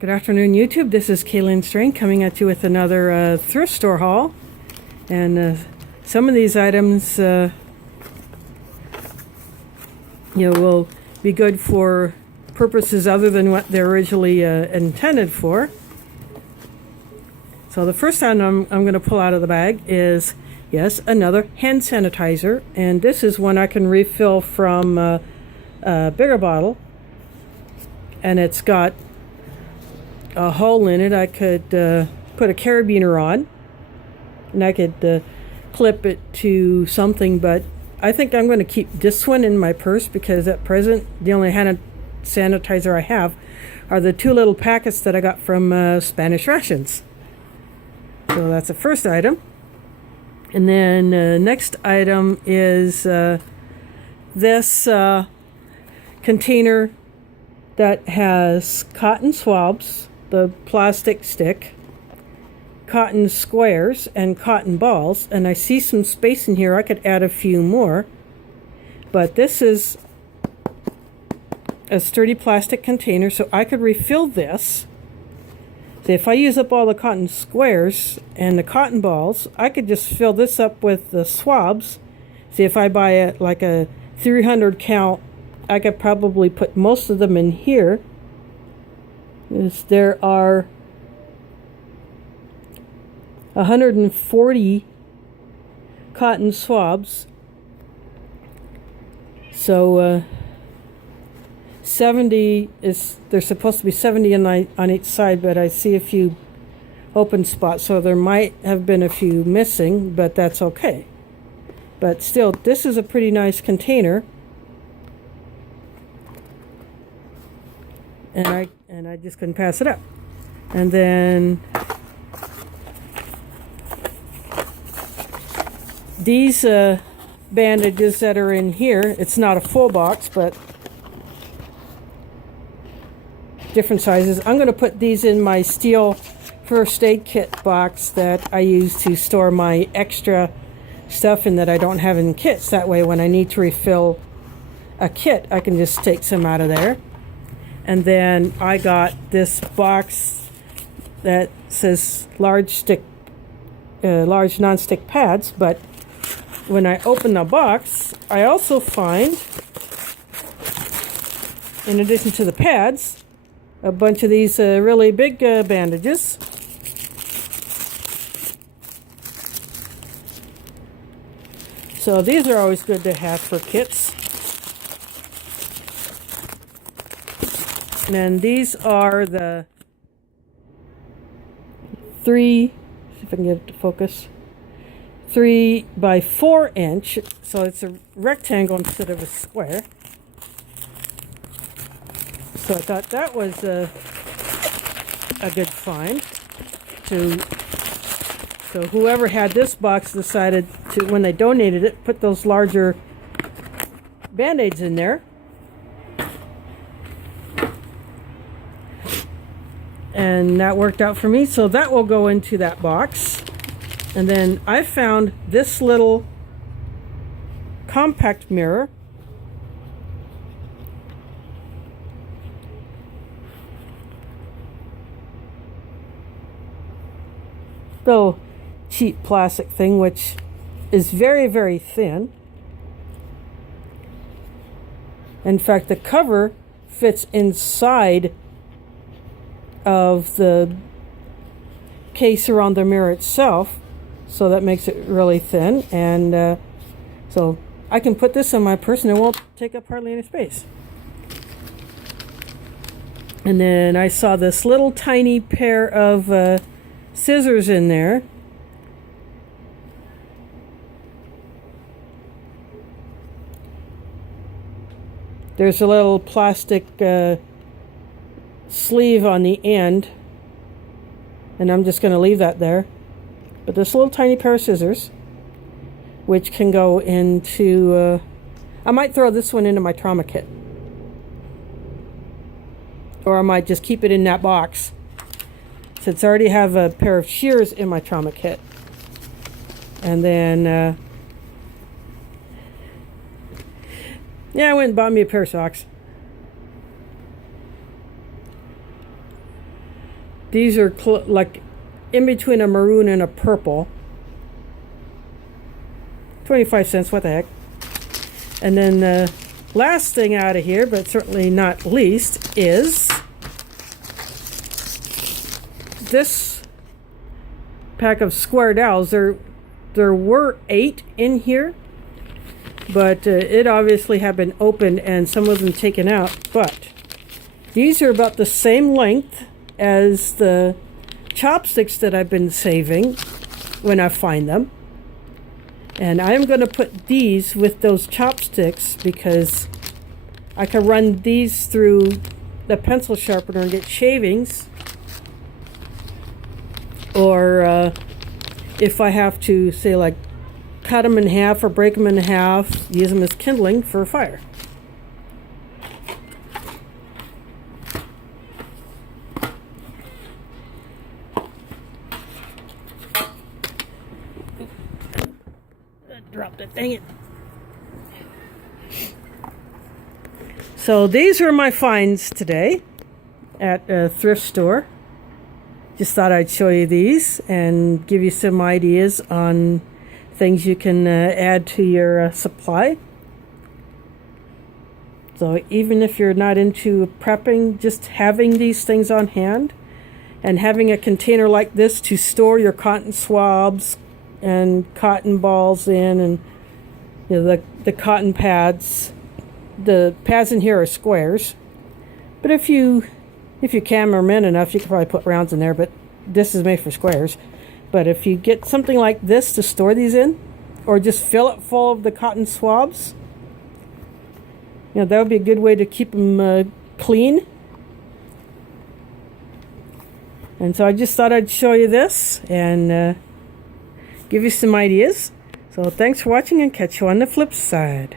Good afternoon, YouTube. This is Kaylin Strain coming at you with another thrift store haul. And some of these items, will be good for purposes other than what they're originally intended for. So the first item I'm going to pull out of the bag is, yes, another hand sanitizer. And this is one I can refill from a bigger bottle. And it's got a hole in it. I could put a carabiner on, and I could clip it to something, but I think I'm going to keep this one in my purse because at present the only hand sanitizer I have are the two little packets that I got from Spanish Rations. So that's the first item. And then next item is this container that has cotton swabs, the plastic stick, cotton squares, and cotton balls. And I see some space in here. I could add a few more. But this is a sturdy plastic container, so I could refill this. So if I use up all the cotton squares and the cotton balls, I could just fill this up with the swabs. See, if I buy a 300 count, I could probably put most of them in here. There are 140 cotton swabs. So 70 is, there's supposed to be 70 on each side, but I see a few open spots, so there might have been a few missing, but that's okay. But still, this is a pretty nice container. And I just couldn't pass it up. And then these bandages that are in here, it's not a full box, but different sizes. I'm going to put these in my steel first aid kit box that I use to store my extra stuff in that I don't have in kits. That way when I need to refill a kit, I can just take some out of there. And then I got this box that says large non-stick pads, but when I open the box, I also find, in addition to the pads, a bunch of these really big bandages. So these are always good to have for kits. And these are the 3, see if I can get it to focus, 3 by 4 inch, so it's a rectangle instead of a square. So I thought that was a good find. So whoever had this box decided to, when they donated it, put those larger Band-Aids in there. And that worked out for me, so that will go into that box. And then I found this little compact mirror. Little cheap plastic thing, which is very, very thin. In fact, the cover fits inside of the case around the mirror itself, so that makes it really thin. And so I can put this in my purse and it won't take up hardly any space. And then I saw this little tiny pair of scissors in there. There's a little plastic sleeve on the end, and I'm just going to leave that there. But this little tiny pair of scissors, which can go into I might throw this one into my trauma kit, or I might just keep it in that box since I already have a pair of shears in my trauma kit. And then yeah, I went and bought me a pair of socks. These are like in between a maroon and a purple. 25 cents, what the heck. And then the last thing out of here, but certainly not least, is this pack of square dowels. There were 8 in here, but it obviously have been opened and some of them taken out. But these are about the same length as the chopsticks that I've been saving when I find them. And I'm going to put these with those chopsticks because I can run these through the pencil sharpener and get shavings. Or if I have to, say, like, cut them in half or break them in half, use them as kindling for a fire. Dropped it, dang it. So these are my finds today at a thrift store. Just thought I'd show you these and give you some ideas on things you can add to your supply. So even if you're not into prepping, just having these things on hand and having a container like this to store your cotton swabs and cotton balls in, and the cotton pads. The pads in here are squares, but if you camera in enough, you can probably put rounds in there, but this is made for squares. But if you get something like this to store these in, or just fill it full of the cotton swabs, that would be a good way to keep them clean. And so I just thought I'd show you this and give you some ideas. So thanks for watching, and catch you on the flip side.